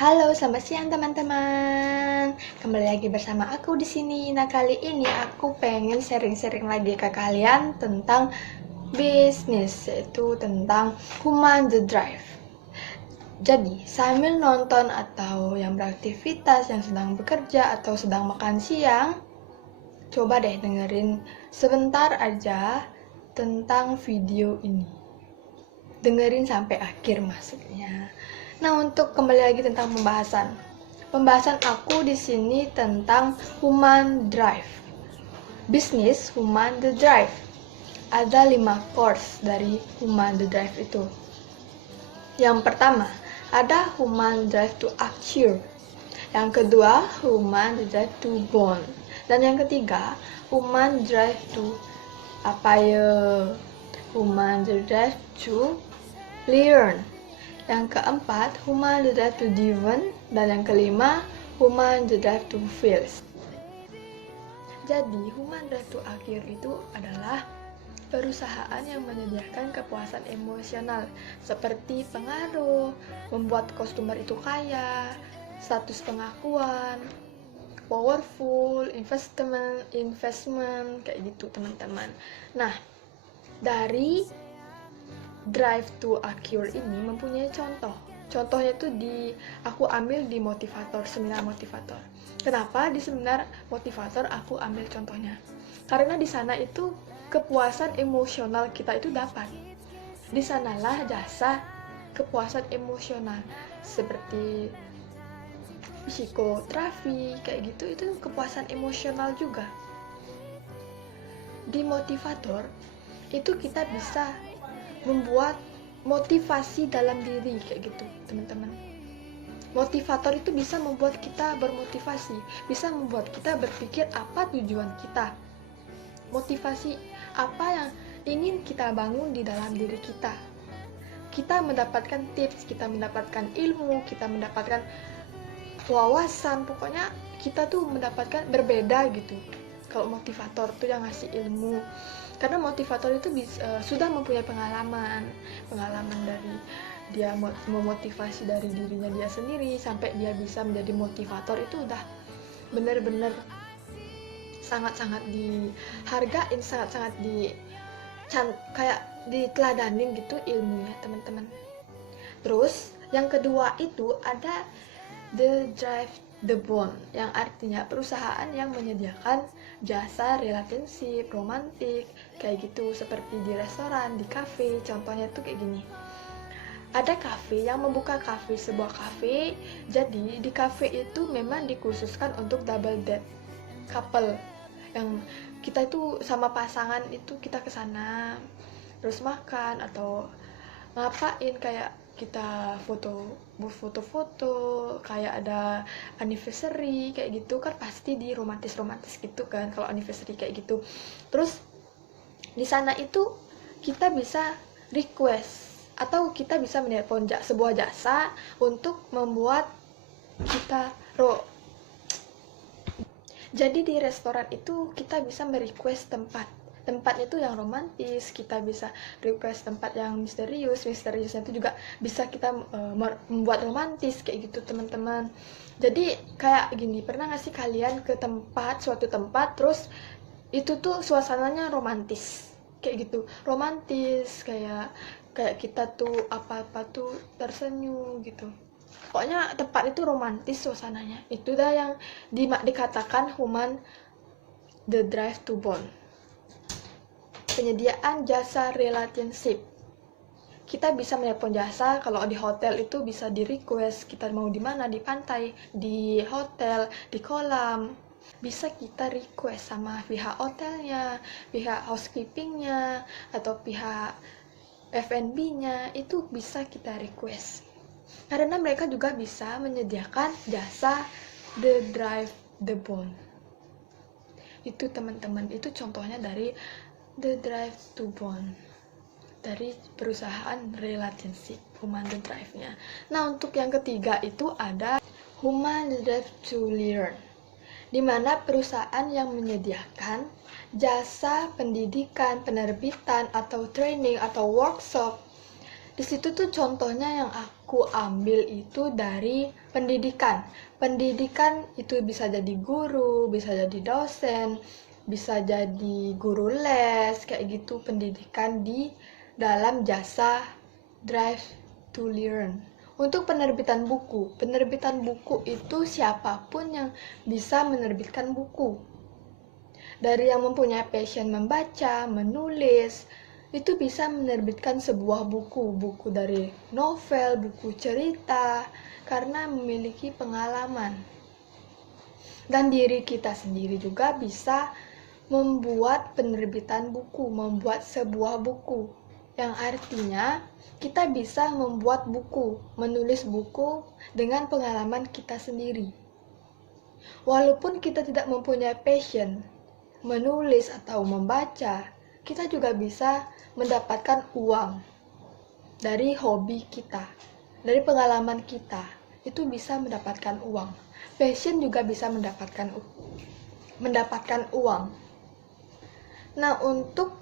Halo, selamat siang teman-teman. Kembali lagi bersama aku di sini. Nah, kali ini aku pengen sharing-sharing lagi ke kalian tentang bisnis, yaitu tentang Human the Drive. Jadi, sambil nonton atau yang beraktivitas, yang sedang bekerja atau sedang makan siang, coba deh dengerin sebentar aja tentang video ini. Dengerin sampai akhir maksudnya. Nah, untuk kembali lagi tentang pembahasan aku di sini tentang Human Drive. Bisnis Human the Drive. Ada 5 course dari Human the Drive itu. Yang pertama, ada Human Drive to Acquire. Yang kedua, Human Drive to Bond. Dan yang ketiga, Human Drive to Human Drive to Learn. Yang keempat, Human Drive to Driven. Dan yang kelima, Human Drive to Feels. Jadi, Human Drive to Acquire itu adalah perusahaan yang menyediakan kepuasan emosional seperti pengaruh, membuat customer itu kaya, status pengakuan, powerful, investment kayak gitu teman-teman. Nah, dari Drive to Acquire ini mempunyai contoh. Contohnya itu aku ambil di seminar motivator. Kenapa di seminar motivator aku ambil contohnya? Karena di sana itu kepuasan emosional kita itu dapat. Di sanalah jasa kepuasan emosional seperti psikoterapi kayak gitu, itu kepuasan emosional juga. Di motivator itu kita bisa membuat motivasi dalam diri kayak gitu teman-teman. Motivator itu bisa membuat kita bermotivasi, bisa membuat kita berpikir apa tujuan kita, motivasi apa yang ingin kita bangun di dalam diri kita. Kita mendapatkan tips, kita mendapatkan ilmu, kita mendapatkan wawasan, pokoknya kita tuh mendapatkan berbeda gitu. Kalau motivator tuh yang ngasih ilmu, karena motivator itu sudah mempunyai pengalaman dari dia memotivasi dari dirinya dia sendiri sampai dia bisa menjadi motivator, itu udah benar-benar sangat-sangat dihargain, sangat-sangat kayak diteladanin gitu ilmunya teman-teman. Terus yang kedua itu ada The Drive the Bond, yang artinya perusahaan yang menyediakan jasa relationship romantik kayak gitu, seperti di restoran, di cafe. Contohnya tuh kayak gini, ada cafe yang membuka sebuah cafe. Jadi di cafe itu memang dikhususkan untuk double date couple, yang kita itu sama pasangan itu kita kesana terus makan atau ngapain, kayak kita foto-foto, kayak ada anniversary kayak gitu kan, pasti di romantis gitu kan kalau anniversary kayak gitu. Terus di sana itu kita bisa request atau kita bisa menelpon sebuah jasa untuk membuat kita jadi di restoran itu kita bisa merequest tempatnya itu yang romantis, kita bisa request tempat yang misteriusnya itu juga bisa kita membuat romantis kayak gitu teman-teman. Jadi kayak gini, pernah nggak sih kalian ke suatu tempat terus itu tuh suasananya romantis kayak gitu, romantis kayak kita tuh apa-apa tuh tersenyum gitu, pokoknya tempat itu romantis suasananya. Itu dah yang dikatakan Human the Drive to Bond. Penyediaan jasa relationship, kita bisa menelpon jasa. Kalau di hotel itu bisa di request kita mau di mana, di pantai, di hotel, di kolam, bisa kita request sama pihak hotelnya, pihak housekeepingnya, atau pihak F&B-nya, itu bisa kita request karena mereka juga bisa menyediakan jasa The Drive the Bond. Itu teman-teman, itu contohnya dari The Drive to Bond, dari perusahaan relationship Human the Drive-nya. Nah, untuk yang ketiga itu ada Human the Drive to Learn, di mana perusahaan yang menyediakan jasa pendidikan, penerbitan, atau training atau workshop. Di situ tuh contohnya yang aku ambil itu dari pendidikan. Pendidikan itu bisa jadi guru, bisa jadi dosen, bisa jadi guru les, kayak gitu pendidikan di dalam jasa Drive to Learn. Untuk penerbitan buku itu siapapun yang bisa menerbitkan buku. Dari yang mempunyai passion membaca, menulis, itu bisa menerbitkan sebuah buku dari novel, buku cerita, karena memiliki pengalaman. Dan diri kita sendiri juga bisa membuat penerbitan buku, membuat sebuah buku, yang artinya kita bisa membuat buku, menulis buku dengan pengalaman kita sendiri. Walaupun kita tidak mempunyai passion menulis atau membaca, kita juga bisa mendapatkan uang dari hobi kita, dari pengalaman kita. Itu bisa mendapatkan uang. Passion juga bisa mendapatkan uang. Nah, untuk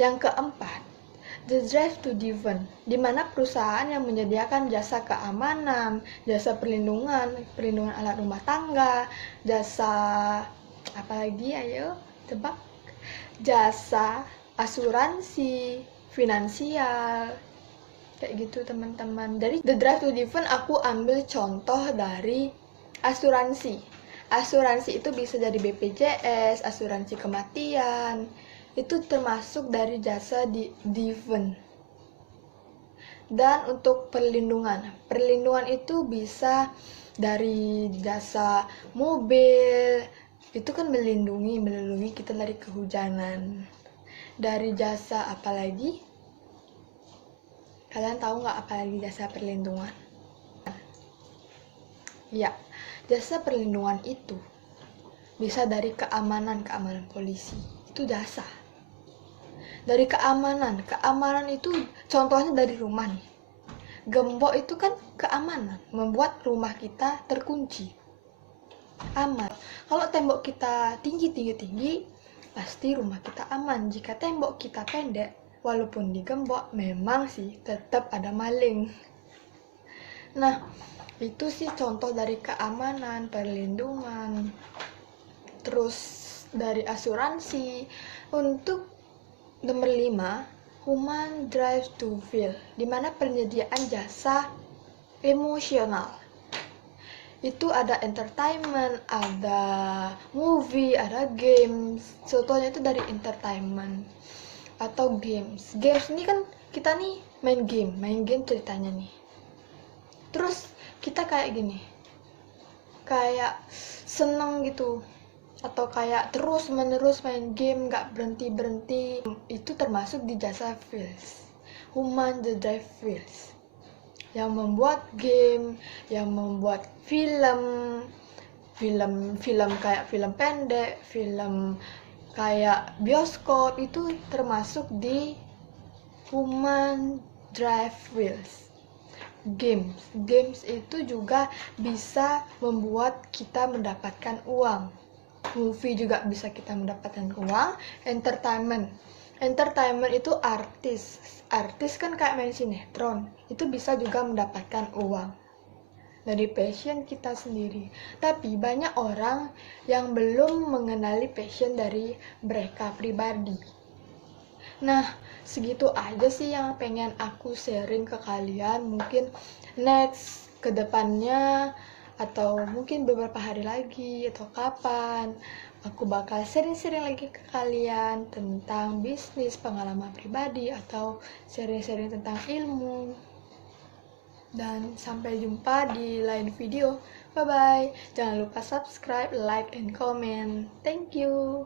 yang keempat, The Drive to Driven, di mana perusahaan yang menyediakan jasa keamanan, jasa perlindungan alat rumah tangga, jasa apalagi, ayo tebak, jasa asuransi, finansial, kayak gitu teman-teman. Dari The Drive to Driven aku ambil contoh dari asuransi. Asuransi itu bisa jadi BPJS, asuransi kematian, itu termasuk dari jasa driven. Dan untuk perlindungan itu bisa dari jasa mobil, itu kan melindungi kita dari kehujanan. Dari jasa apalagi? Kalian tahu nggak apalagi jasa perlindungan? Ya, jasa perlindungan itu bisa dari keamanan polisi, itu jasa. Dari keamanan itu contohnya dari rumah nih. Gembok itu kan keamanan, membuat rumah kita terkunci, aman. Kalau tembok kita tinggi, pasti rumah kita aman. Jika tembok kita pendek, walaupun digembok, memang sih tetap ada maling. Nah, itu sih contoh dari keamanan, perlindungan. Terus dari asuransi. Untuk nomor 5, Human Drive to Feel, di mana penyediaan jasa emosional. Itu ada entertainment, ada movie, ada games. Contohnya itu dari entertainment atau games. Games ini kan kita nih main game ceritanya nih. Terus kita kayak gini, kayak seneng gitu, atau kayak terus menerus main game gak berhenti. Itu termasuk di jasa feels, Human the Drive Feels, yang membuat game, yang membuat film kayak film pendek, film kayak bioskop, itu termasuk di Human Drive Feels. Games itu juga bisa membuat kita mendapatkan uang. Movie juga bisa kita mendapatkan uang. Entertainment itu artis kan kayak main sinetron, itu bisa juga mendapatkan uang dari passion kita sendiri. Tapi banyak orang yang belum mengenali passion dari mereka pribadi. Nah, segitu aja sih yang pengen aku sharing ke kalian. Mungkin next ke depannya, atau mungkin beberapa hari lagi, atau kapan, aku bakal sharing-sharing lagi ke kalian tentang bisnis, pengalaman pribadi, atau sharing-sharing tentang ilmu. Dan sampai jumpa di lain video. Bye-bye. Jangan lupa subscribe, like, and comment. Thank you.